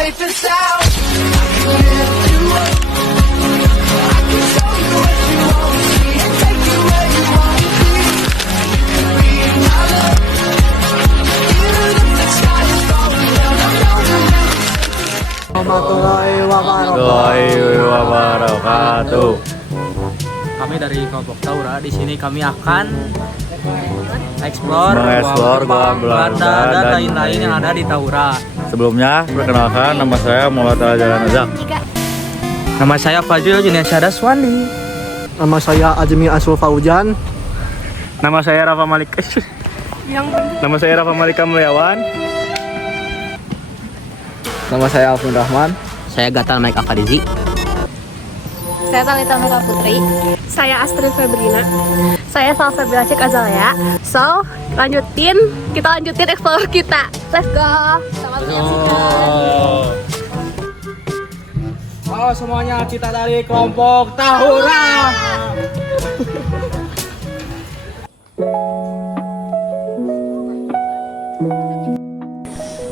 safe and sound. I can lift you up. I can show you what you won't see and take you where you won't be. You can be my love. Even if the sky is falling down, I know you'll never. Warahmatullahi wabarakatuh. Kami dari kelompok Taura. Di sini kami akan mengeksplor Goa Belanda dan lain-lain yang ada di Taura. Sebelumnya, perkenalkan nama saya Maulana Jalan Azak. Nama saya Fajrul Juniasyah Daswandi. Nama saya Azmi Asul Faujan. Nama saya Rafa Malik. Nama saya Rafa Malik Kamliawan. Nama saya Alvin Rahman. Saya Gatal Mike Akadizi. Saya Talita Mega Putri. Saya Astrid Febrina. Saya Salsa Bilacik Azalea. So, kita lanjutin explore kita. Let's go. Selamat menyaksikan. Halo semuanya, kita dari kelompok Taura.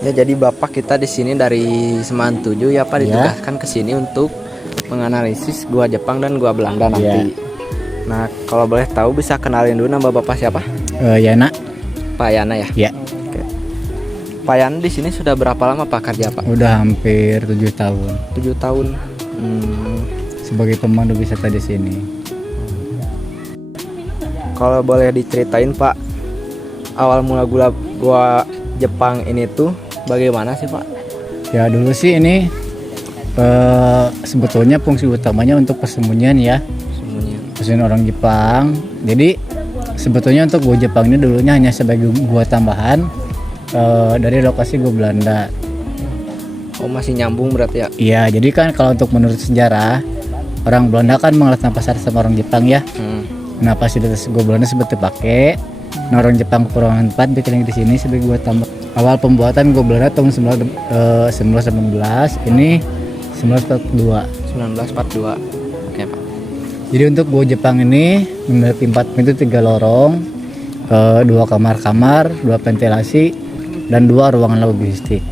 Ya, jadi Bapak kita di sini dari Semaan 7 ya Pak, ditugaskan ke sini untuk menganalisis gua Jepang dan gua Belanda nanti. Nah, kalau boleh tahu bisa kenalin dulu nama Bapak siapa? Yana. Pak Yana ya? Ya. Oke. Pak Yana di sini sudah berapa lama Pak kerja Pak? Udah hampir 7 tahun. 7 tahun. Sebagai pemandu wisata di sini. Kalau boleh diceritain Pak, awal mula gua Jepang ini tuh bagaimana sih Pak? Ya dulu sih ini sebetulnya fungsi utamanya untuk persembunyian ya. Persembunyian orang Jepang. Jadi sebetulnya untuk gua Jepang ini dulunya hanya sebagai gua tambahan dari lokasi gua Belanda. Oh, masih nyambung berarti ya? Iya, jadi kan kalau untuk menurut sejarah, orang Belanda kan mengelola pasar sama orang Jepang ya. Nah, fasilitas gua Belanda seperti pakai. Nah, orang Jepang kekurangan 4 bikin di sini sebagai gua tambah. Awal pembuatan gua Belanda tahun 1918, ini 1942. 1942. Oke Pak. Jadi untuk gua Jepang ini memiliki 4 pintu, 3 lorong, 2 kamar-kamar, 2 ventilasi, dan 2 ruangan logistik.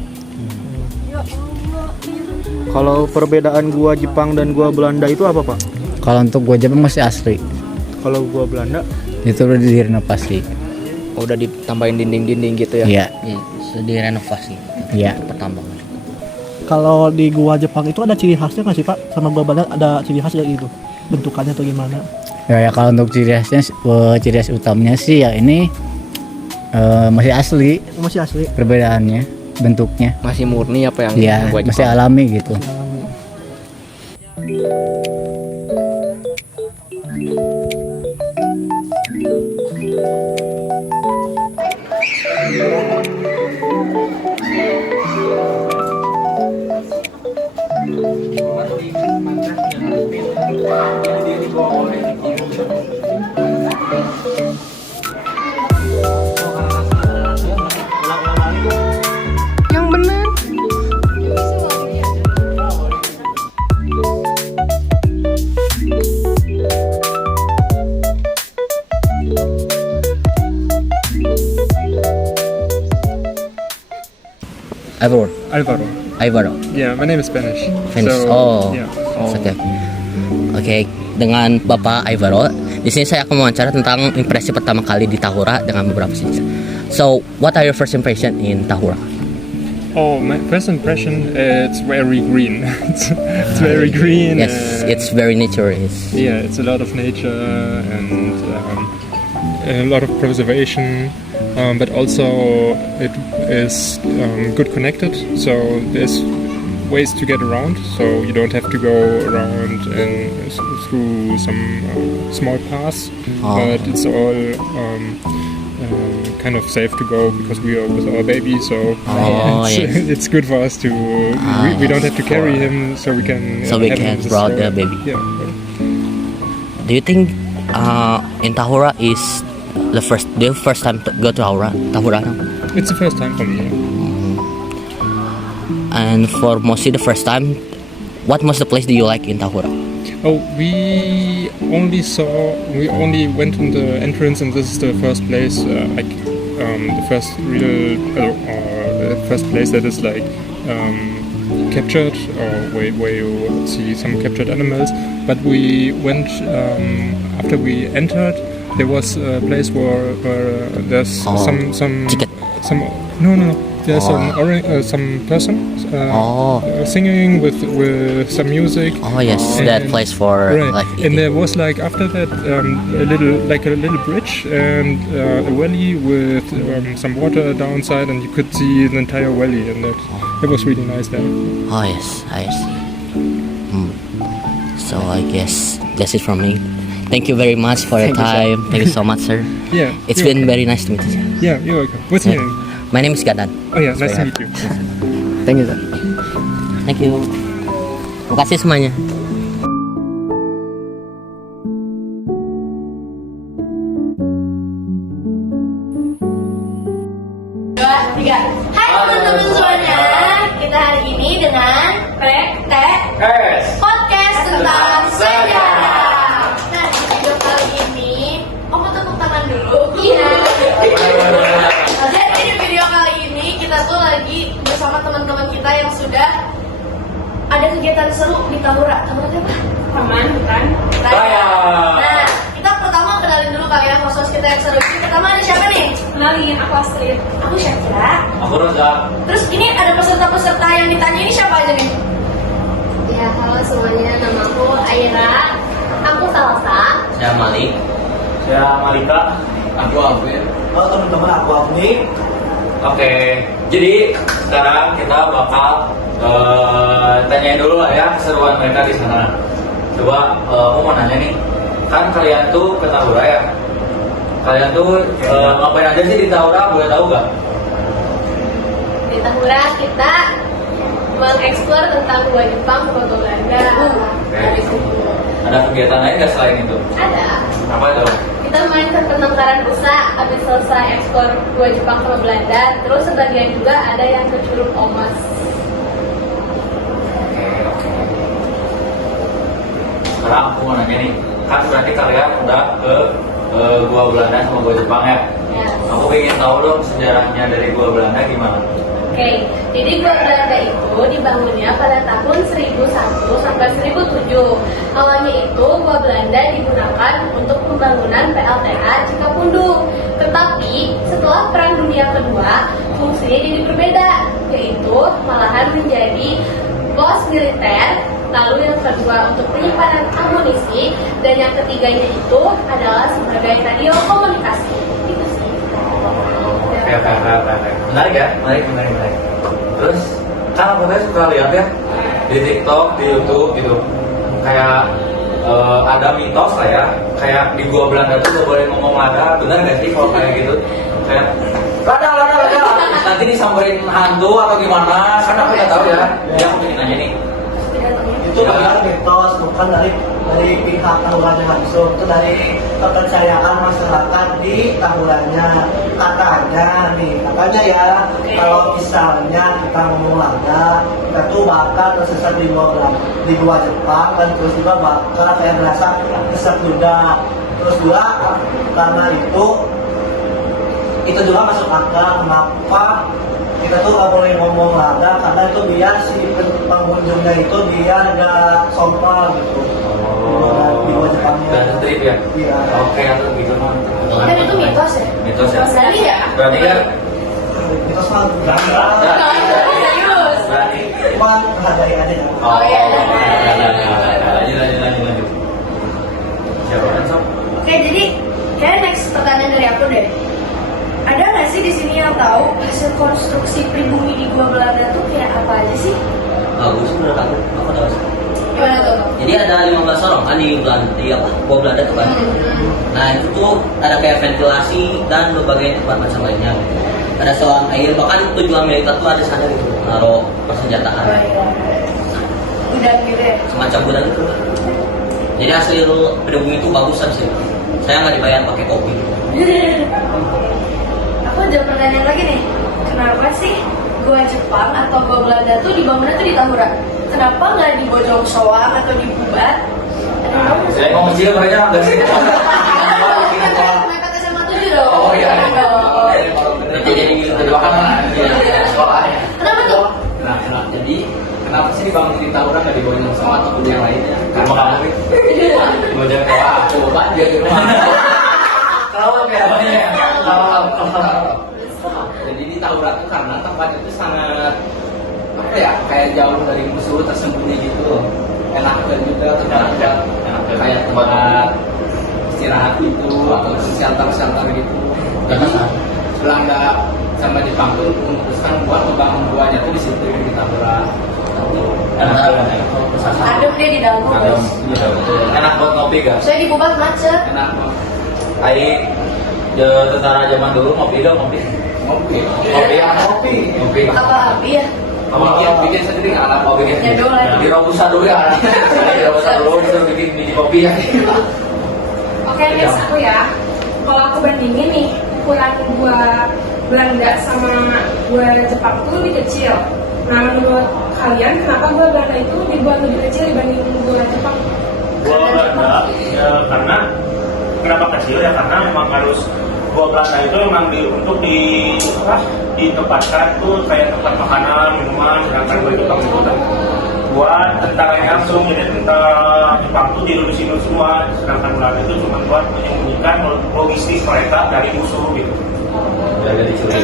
Kalau perbedaan gua Jepang dan gua Belanda itu apa Pak? Kalau untuk gua Jepang masih asli. Kalau gua Belanda Itu udah direnovasi. udah ditambahin dinding-dinding gitu ya? Iya. Direnovasi. Iya. Pertambangan. Kalau di gua Jepang itu ada ciri khasnya nggak sih Pak? Sama gua Belanda ada ciri khas kayak gitu? Bentukannya atau gimana? Ya kalau untuk ciri khas utamanya sih ya ini masih asli. Masih asli. Perbedaannya bentuknya. Masih murni apa yang Iya, gua masih Jepang? alami gitu. Yang benar. Alvaro. Yeah, my name is Spanish. Spanish. Yeah. Oke. Dengan Bapak Alvaro, di sini saya akan wawancara tentang impresi pertama kali di Tahura dengan beberapa sisi. So, what are your first impression in Tahura? Oh, my first impression, it's very green. it's very green. Yes, it's very nature. Yeah, it's a lot of nature and a lot of preservation, but also it is good connected. So there's ways to get around, so you don't have to go around and through some small paths, but it's all kind of safe to go because we are with our baby, so it's good for us to we don't have to carry him, so we can brought the baby. Yeah. Do you think in Tahura is the first time to go to Tahura? It's the first time for me. And for mostly the first time, what was the place do you like in Tahura? Oh, we only went in the entrance, and this is the first place, the first place that is like captured, or where you see some captured animals. But we went after we entered. There was a place where there's some Ticket. no. There's some person singing with some music. Oh yes, And- that place for Right. like And eating. there was like after that a little bridge and a valley with some water downside, and you could see the entire valley, and it was really nice there. Oh yes, I see. So I guess that's it from me. Thank you very much for your time. Thank you so much, sir. Yeah, It's you're been very nice to meet you. Yeah, you're welcome. What's your Yeah. name? My name is Gadan. Oh yeah, nice to meet you. Thank you, sir. Thank you. Terima kasih semuanya. Dua, tiga. Hai teman-teman semuanya, kita hari ini dengan podcast tentang sejarah. Nah, di video kali ini, mau tepuk tangan dulu. Iya. Jadi di video kali ini kita tuh lagi bersama teman-teman kita yang sudah ada kegiatan seru di Tahura. Tahura apa? Taman, bukan? Raya. Nah, kita pertama kenalin dulu kalian host kita yang seru. Pertama ada siapa nih? Kenalin, aku Astrid. Aku Syakira. Aku Roza. Terus ini ada peserta-peserta yang ditanya ini siapa aja nih? Ya, halo semuanya, nama aku Aira. Aku Salsa. Saya Malik. Saya Malika. Aku Alvin. Halo teman-teman, aku Abni. Oke, jadi sekarang kita bakal tanyain dulu lah ya keseruan mereka di sana. Coba aku mau nanya nih, kan kalian tuh ke Tahura ya? Kalian tuh ngapain aja sih di Tahura? Boleh tahu gak? Di Tahura kita mengeksplor tentang gua Jepang, gua Belanda. Dari situ Ada kegiatan lain gak selain itu? ada. Apa itu? Kita main ke penangkaran rusa, habis selesai eksplor gua Jepang sama Belanda. Terus sebagian juga ada yang ke Curug Omas. Oke. Sekarang aku mau nanya nih, kan berarti kalian udah ke gua Belanda sama gua Jepang ya? Ya. Aku pengen tahu dong sejarahnya dari gua Belanda gimana? Oke, jadi gua Belanda itu dibangunnya pada tahun 1001 sampai 1007. Awalnya itu gua Belanda digunakan untuk pembangunan PLTA Cikapundung. Tetapi setelah Perang Dunia Kedua, fungsinya jadi berbeda, yaitu malahan menjadi pos militer. Lalu yang kedua untuk penyimpanan amunisi, dan yang ketiganya itu adalah sebagai radio komunikasi. Itu sih. Oke. Menarik ya? Menarik. Terus, kan aku tadi suka lihat ya di TikTok, di YouTube gitu. Kayak ada mitos lah ya. Kayak di gua Belanda tuh gak boleh ngomong lada. Benar gak sih kalau kayak gitu? Kayak lada. Nanti disamperin hantu atau gimana? Kan aku gak tahu ya. Jadi aku pengen nanya nih. Itu benar mitos, bukan dari pihak Tahuranya langsung. Itu dari kepercayaan masyarakat di Tahuranya. Katanya ya, kalau misalnya kita ngomong lada, kita tuh bakal tersesat di gua Jepang, dan terus juga bakal kayak merasa kesat juga. Terus juga karena itu juga masuk akal kenapa kita tuh nggak boleh ngomong lada, karena itu biar si pengunjungnya itu dia nggak sompral gitu. Di gua Jepangnya. Dan trip ya? Iya. Oke, atau gitu mah. Kan itu mitos ya? Mitos ya? Berarti ya? Berarti kan? Itu mah Serius? Berarti. cuma menghargai aja ya. Oh, iya. Lanjut. Siapa kan sob? Oke, jadi kayak next pertanyaan dari aku deh. Ada nggak sih di sini yang tahu hasil konstruksi pribumi di gua Belanda tuh kayak apa aja sih? Bagus menurut aku tahu sih. Gimana tuh? Jadi ada 15 orang kan di Belanda, di apa? Gua Belanda tuh kan. Nah itu tuh ada kayak ventilasi dan berbagai tempat macam lainnya. Ada selang air, bahkan tujuan militer tuh ada sana gitu, naruh persenjataan. Gudang gitu ya? Semacam gudang itu. Jadi hasil pribumi itu bagusan sih. Saya nggak dibayar pakai kopi. Aku ada pertanyaan lagi nih. Kenapa sih gua Jepang atau gua Belanda tuh dibangunnya tuh di Tahura? Kenapa nggak di Bojong Soang atau di Bubat? Saya mau kecil mereka nggak sih? Mepet SMA 7 dong. Oh iya. Jadi Bahkan sekolahnya. Kenapa tuh? Nah, jadi sama temen yang lainnya. Sama kamu mau jalan kawa Coba dia di rumah. kalau kayak apa ya Jadi di Taurat itu karena tempat itu sangat apa ya, kayak jauh dari musuh, tersembunyi gitu. Enak juga terhadap kayak tempat istirahat gitu atau shelter gitu. Jadi Belanda sama Jepang tuh memutuskan buat membangun guanya tuh di situ di Taurat. Adem dia di dalam guys. enak buat ngopi gak? Saya di Bubak macet. Enak Aing tentara zaman dulu ngopi gak ngopi? ngopi. Ngopi. Apa api ya? Bikin sendiri nggak alam mau bikin. Nyedol aja. Di Robusta dulu ya. Di Robusta dulu disuruh bikin biji kopi ya. Oke, next aku ya. Kalau aku bandingin nih, ukuran gua Belanda sama gua Jepang tuh lebih kecil. Nah, menurut kalian kenapa gua Belanda itu dibuat lebih kecil dibanding gua Jepang? Gua Belanda ya karena kenapa kecil ya karena memang harus gua Belanda itu memang untuk ditempatkan tuh kayak tempat makanan, minuman, sedangkan gua Jepang itu kan buat tentaranya langsung, jadi tentara Jepang tuh dilurusin semua, sedangkan Belanda itu cuma buat menyembunyikan logistik mereka dari musuh gitu. Jaga dicuri.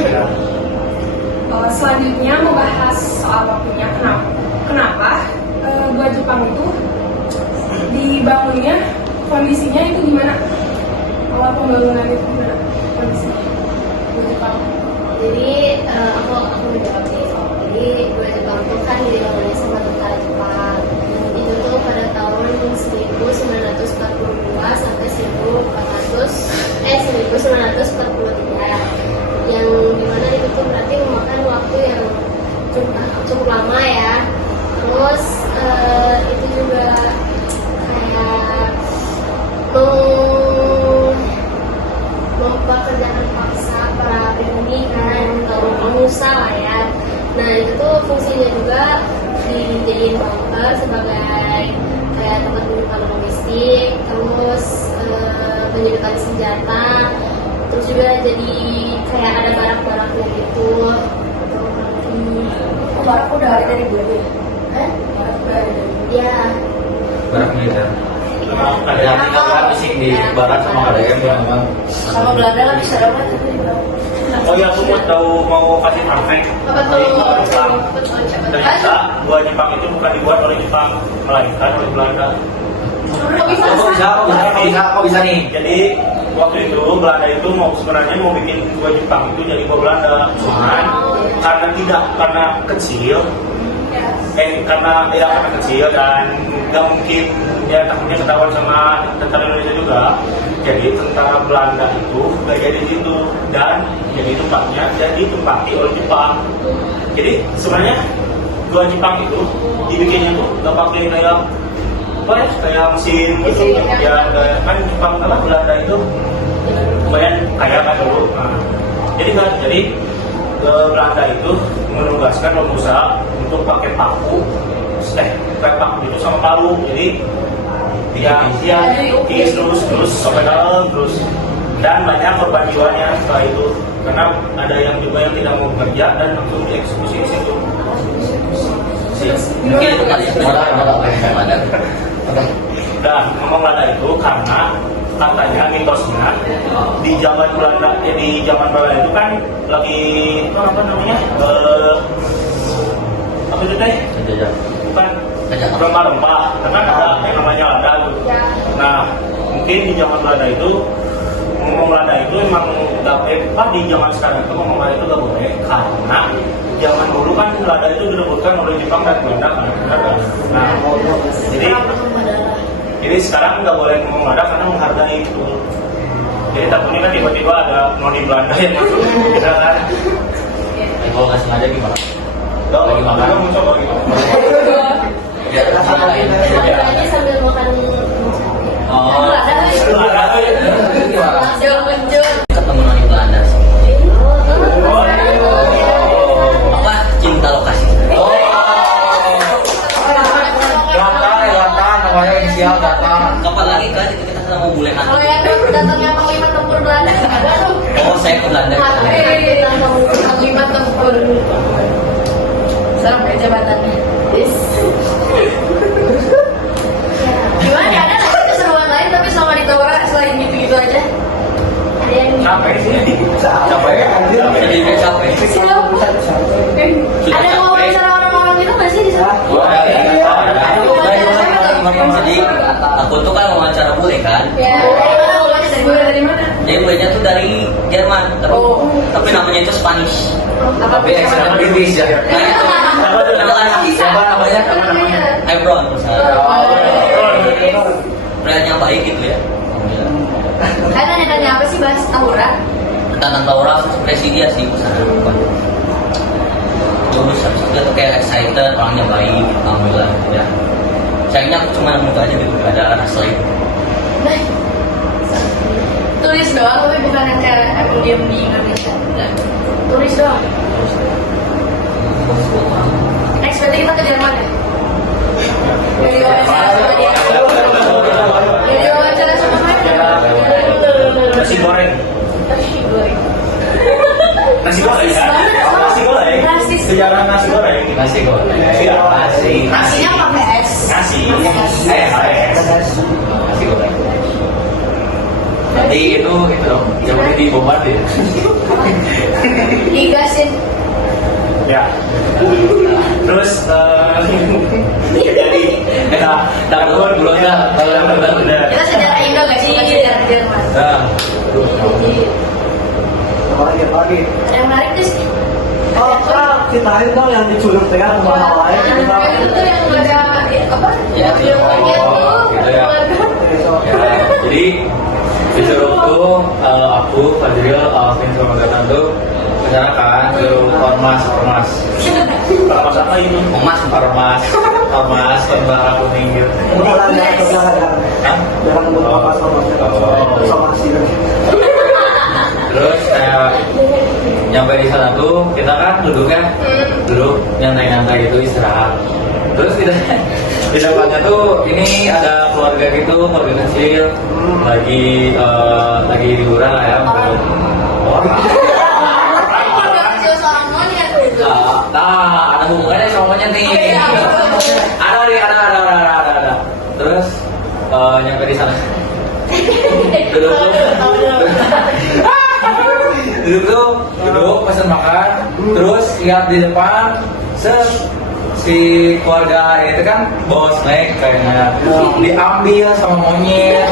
Selanjutnya mau bahas soal waktunya. Kenapa gua Jepang itu dibangunnya kondisinya itu gimana? Awal pembangunan itu gimana kondisinya? Gua Jepang. Jadi aku menjawab nih. Jadi gue Jepang itu kan dibangunnya sama tentara Jepang. Itu tuh pada tahun 1942 sampai 1943. Yang dimana itu tuh berarti memakan waktu yang cukup lama ya. Terus itu juga kayak mempekerjakan paksa para pribumi kan, atau pengusaha lah ya. Nah itu tuh fungsinya juga dijadiin bunker sebagai kayak tempat menyimpan logistik, terus menyimpan senjata, terus juga jadi kayak ada barak-baraknya gitu. Barak udah ada dari dulu ya? Barak udah ada dari dulu. Iya. Barak militer. Ada tinggal bising di barat sama KDM ya memang. Sama Belanda lah bisa dapat. Oh iya, aku mau kasih praktek. Apa Jadi gua tuh? Jepang. Ternyata gua Jepang itu bukan dibuat oleh Jepang, melainkan oleh Belanda. Kok bisa? Kok bisa nih? Jadi waktu itu Belanda itu sebenarnya mau bikin gua Jepang itu jadi gua Belanda, cuman karena kecil, karena kecil dan nggak mungkin ya takutnya ketahuan sama tentara Indonesia juga. Jadi tentara Belanda itu nggak jadi di situ dan jadi ditempati oleh Jepang. Jadi sebenarnya gua Jepang itu dibikinnya tuh nggak pakai kayak apa ya, kayak mesin gitu ya, kan Jepang apa Belanda itu lumayan kaya kan dulu. Nah, jadi Belanda itu menugaskan pengusaha untuk pakai paku itu sama palu. Jadi dia terus sampai dalam terus, dan banyak korban jiwanya setelah itu karena ada yang juga yang tidak mau bekerja dan langsung dieksekusi di situ. Mungkin itu kali ya. Dan ngomong Belanda itu karena katanya mitosnya di zaman Belanda itu kan lagi apa namanya apa itu teh bukan rempah-rempah, karena ada yang namanya lada tuh. Nah mungkin di zaman Belanda itu ngomong Belanda itu emang di zaman sekarang itu ngomong Belanda itu gak boleh karena zaman dulu kan Belanda itu direbutkan oleh Jepang dan Belanda kan. Nah jadi sekarang nggak boleh ngomong Belanda karena menghargai itu. Jadi takutnya kan tiba-tiba ada noni Belanda yang masuk, gitu kan? Kalau nggak sengaja gimana? Lagi makan, mau coba gitu. Biar sama lain. Aja sambil makan. Muncul. Ketemu noni Belanda sih. Apa cinta lokasi. Gata namanya inisial Gata. Kapan lagi kan kita sama bule Kalau yang datangnya panglima tempur Belanda ada tuh. Oh saya ke Belanda. Panglima tempur. Serem ya jabatannya. Yes. Ada wawancara orang-orang itu nggak sih di sana? Jadi aku tuh kan wawancara bule kan. Ya. Dari mana? Jadi bulenya tuh dari Jerman, tapi namanya itu Spanish. Tapi ekstra British ya. Nah itu siapa namanya? Hebron misalnya. Pilihannya baik gitu ya. Kan tanya-tanya apa sih bahas tawuran? Tentang Taurah presidia sih misalnya. Terus habis itu tuh kayak excited, orangnya baik, alhamdulillah ya. Sayangnya aku cuma muka aja gitu, gak ada rasa itu. Turis doang tapi bukan yang kayak emang diam di Indonesia. Turis doang. Next berarti kita ke Jerman ya? Dari wawancara sama dia. Dari wawancara sama dia. Nasi goreng. Nasi goreng. Nasi goreng ya? Nasi goreng. Rasis. Sejarah nasi goreng. Nasi goreng. Iya, nasi. Nasinya pakai es. Nasi. Nasi goreng. Nanti itu dong, jangan dibombardir. Digasin. Ya. Terus jadi Takut belum dah, kalau yang benar. Kita sejarah Indo gak sih? Bukan sejarah Jerman. Nah, Pagi. Ada yang menarik tuh sih. Oh, ceritain dong yang diculik dengan kemana lain. Yang itu tuh yang ada apa? Ya, Yang monyet tuh. gitu ya. Ya, jadi disuruh tuh aku, Fadril, Alvin sama Gatan tuh menyerahkan ke ormas. Ormas apa ini? Ormas tentara kuning gitu. Jangan buat apa sama sih. Terus kayak nyampe di sana tuh kita kan duduk nyantai-nyantai gitu istirahat. Terus kita di depannya tuh ini ada keluarga gitu, keluarga kecil lagi liburan lah ya. Seorang monyet itu. Nah, ada hubungannya sama monyet nih. Ada. Terus nyampe di sana. Duduk pesan makan, terus lihat di depan si keluarga itu kan bawa snack kayaknya diambil sama monyet.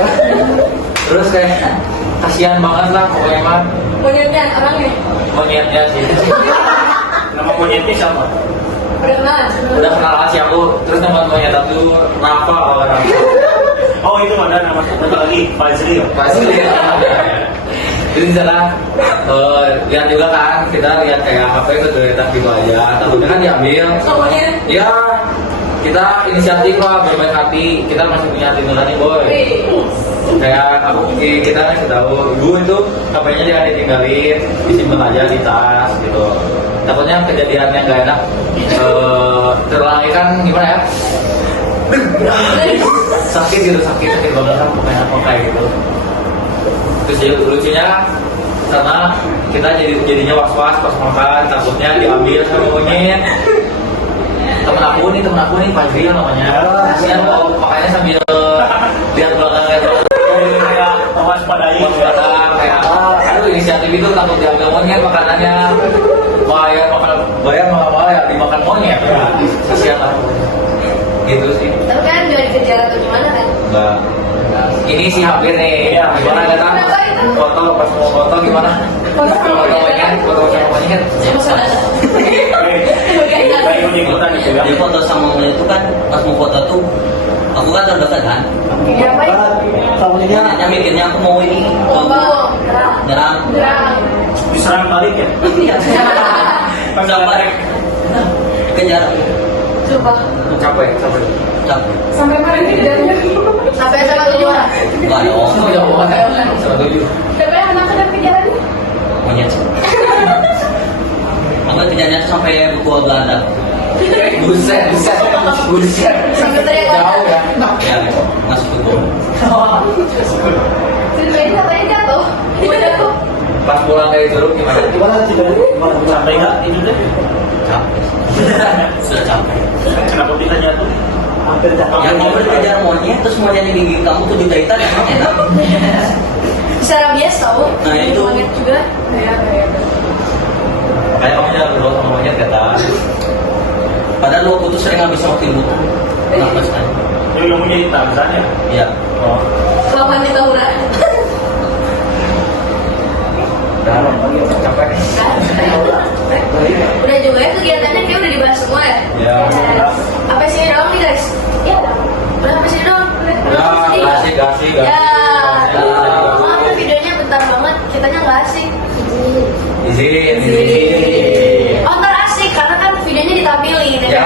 Terus kayak kasihan banget lah pokoknya mah. Monyetnya orangnya. Monyetnya sih. Nama monyetnya siapa? Udah kenal sih aku. Terus nama monyet itu Rafa kalau Rafa. Oh itu ada nama satu lagi, Fazril. Pasti jadi di sana lihat juga kan, kita lihat kayak HP segeletak gitu aja, takutnya kan diambil. Monyet. Ya kita inisiatif lah, berbaik hati, kita masih punya hati nurani boy. Kayak kita ngasih tahu ibu itu HP-nya jangan ditinggalin, disimpan aja di tas gitu. Takutnya kejadian yang gak enak terulangi kan gimana ya? sakit banget kan pokoknya kayak gitu. Terus jadi lucunya karena kita jadinya was-was pas makan, takutnya diambil sama monyet. Temen aku nih Fadril namanya. Kasihan kok makanya sambil lihat belakangnya Kayak waspadai. kayak aduh inisiatif itu takut diambil monyet makanannya. Bayar mahal ya dimakan monyet. Kasihan lah. Gitu sih. Tapi kan nggak dikejar atau gimana kan? Enggak. Ini si Habir nih. Gimana kata? Foto pas mau foto gimana? Foto sama monyet. Baik ikutan gitu ya. Jadi foto sama monyet itu kan pas mau foto tuh aku kan terdekat kan. Apa ya? Monyetnya mikirnya aku mau ini nyerang. Diserang balik ya. Sampai kejar. Coba. Capek. Sampai mana kejarnya? Sampai sama tujuan. Enggak dong. Sama 7. Siapa yang anak kejar kejarannya? Monyet. Aku kejarnya tuh sampai buku Belanda. Buset. Sampai teriak. Jauh ya. Ya, masuk buku. Ceritain katanya jatuh. Dia jatuh. Pas pulang dari Curug gimana? Sampai nggak itu deh. Capek. Sudah capek. Kenapa bisa jatuh? Yang mau dikejar monyet terus monyetnya gigit kamu 7 jahitan emang enak. Bisa rabies tau. Nah, itu. Monyet juga. Kayak. Kayak kamu jangan berdoa sama monyet kata. Padahal lo tuh sering habis waktu ibu. Kenapa sih? Jadi kamu jadi Tarzan ya? Iya. Oh. Kalau wanita hura. Udah juga ya kegiatannya kayak udah dibahas semua ya? Ya. Apa sih doang nih guys? Iya. Udah apa sih doang? Asik. Ya. Maaf tuh videonya bentar banget, kitanya nggak asik. Izin. Oh ntar asik karena kan videonya ditampilin. Ya.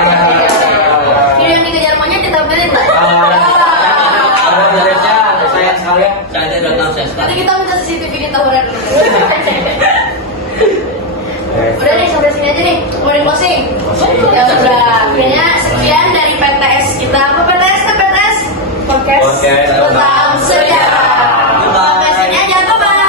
Video yang dikejar monyet ditampilin. Ada beresnya, sayang sekali ya. Saya tidak tahu saya sekali. Nanti kita minta CCTV di tawuran dulu. Udah nih sampai sini aja nih. Mau di closing? Ya udah. Kayaknya sekian dari PTS kita. Apa PTS? PTS? Podcast tentang sejarah. Sampai sini aja. Bye-bye.